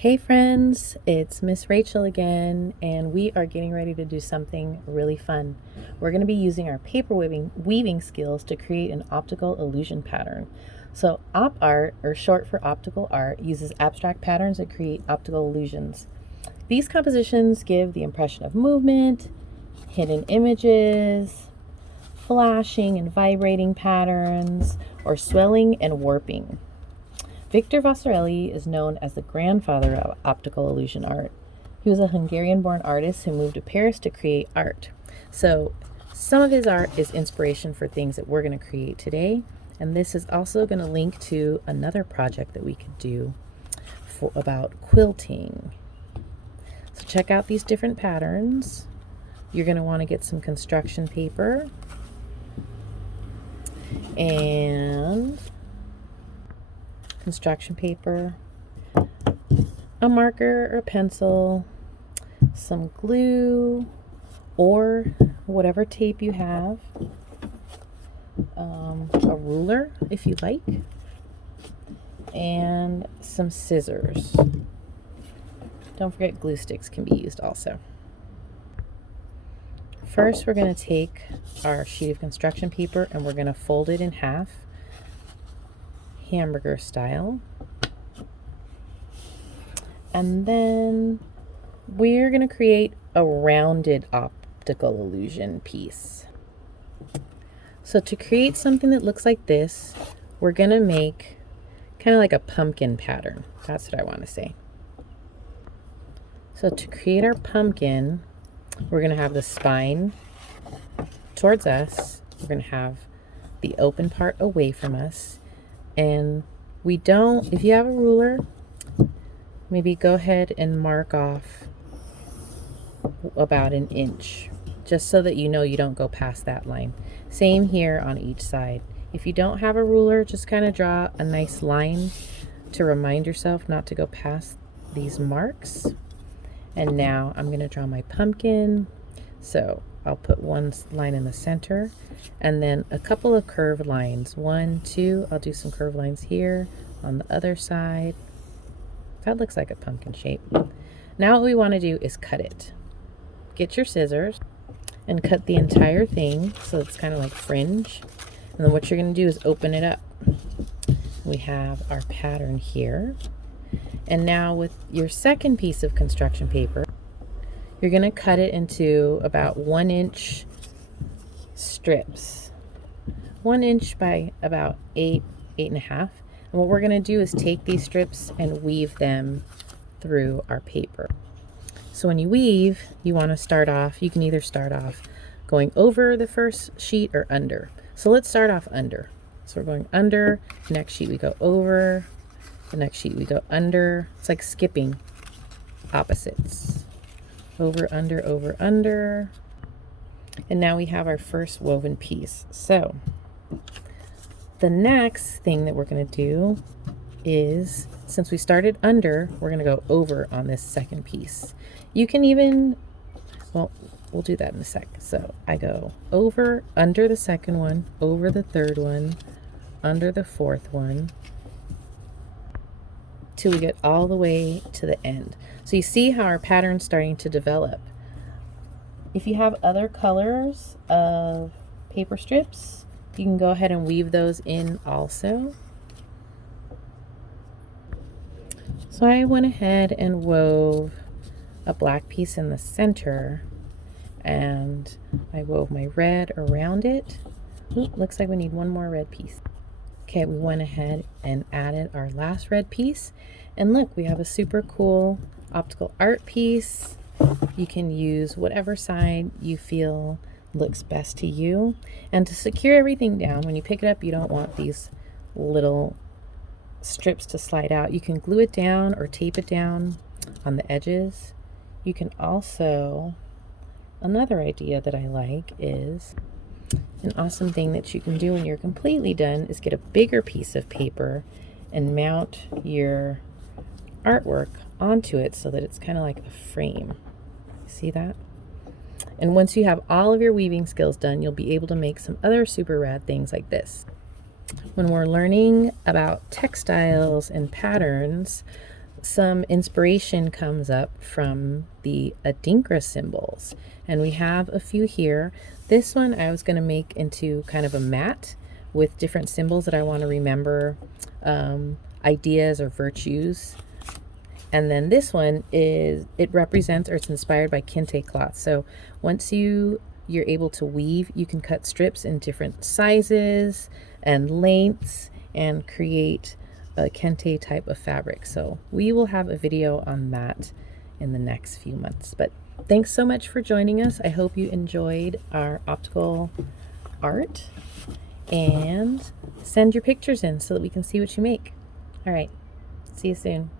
Hey friends, it's Miss Rachel again, and we are getting ready to do something really fun. We're going to be using our paper weaving skills to create an optical illusion pattern. So op art, or short for optical art, uses abstract patterns that create optical illusions. These compositions give the impression of movement, hidden images, flashing and vibrating patterns, or swelling and warping. Victor Vasareli is known as the grandfather of optical illusion art. He was a Hungarian-born artist who moved to Paris to create art. So some of his art is inspiration for things that we're going to create today. And this is also going to link to another project that we could do about quilting. So check out these different patterns. You're going to want to get some construction paper and construction paper, a marker or pencil, some glue or whatever tape you have, a ruler if you like, and some scissors. Don't forget glue sticks can be used also. First, we're going to take our sheet of construction paper and we're going to fold it in half, hamburger style, and then we're going to create a rounded optical illusion piece. So to create something that looks like this, we're going to make kind of like a pumpkin pattern. That's what I want to say. So to create our pumpkin, we're going to have the spine towards us. We're going to have the open part away from us. And if you have a ruler, maybe go ahead and mark off about an inch, just so that you know you don't go past that line. Same here on each side. If you don't have a ruler, just kind of draw a nice line to remind yourself not to go past these marks. And now I'm going to draw my pumpkin. So I'll put one line in the center and then a couple of curved lines. 1, 2, I'll do some curved lines here on the other side. That looks like a pumpkin shape. Now what we want to do is cut it. Get your scissors and cut the entire thing so it's kind of like fringe. And then what you're going to do is open it up. We have our pattern here. And now with your second piece of construction paper, you're going to cut it into about 1 inch strips. 1 inch by about 8, 8.5. And what we're going to do is take these strips and weave them through our paper. So when you weave, you want to start off, you can either start off going over the first sheet or under. So let's start off under. So we're going under, next sheet we go over, the next sheet we go under. It's like skipping opposites. Over, under. And now we have our first woven piece. So the next thing that we're going to do is, since we started under, we're going to go over on this second piece. You can even, well, we'll do that in a sec. So I go over, under the second one, over the third one, under the fourth one, till we get all the way to the end. So you see how our pattern's starting to develop. If you have other colors of paper strips, you can go ahead and weave those in also. So I went ahead and wove a black piece in the center, and I wove my red around it. Ooh, looks like we need one more red piece. Okay, we went ahead and added our last red piece, and look, we have a super cool optical art piece. You can use whatever side you feel looks best to you. And to secure everything down, when you pick it up, you don't want these little strips to slide out. You can glue it down or tape it down on the edges. You can also, another idea that I like is, an awesome thing that you can do when you're completely done is get a bigger piece of paper and mount your artwork onto it so that it's kind of like a frame. See that? And once you have all of your weaving skills done, you'll be able to make some other super rad things like this. When we're learning about textiles and patterns, some inspiration comes up from the Adinkra symbols, and we have a few here. This one I was going to make into kind of a mat with different symbols that I want to remember, ideas or virtues. And then this one it represents, or it's inspired by kente cloth. So once you're able to weave, you can cut strips in different sizes and lengths and create a kente type of fabric. So we will have a video on that in the next few months. But thanks so much for joining us. I hope you enjoyed our optical art, and send your pictures in so that we can see what you make. All right, see you soon.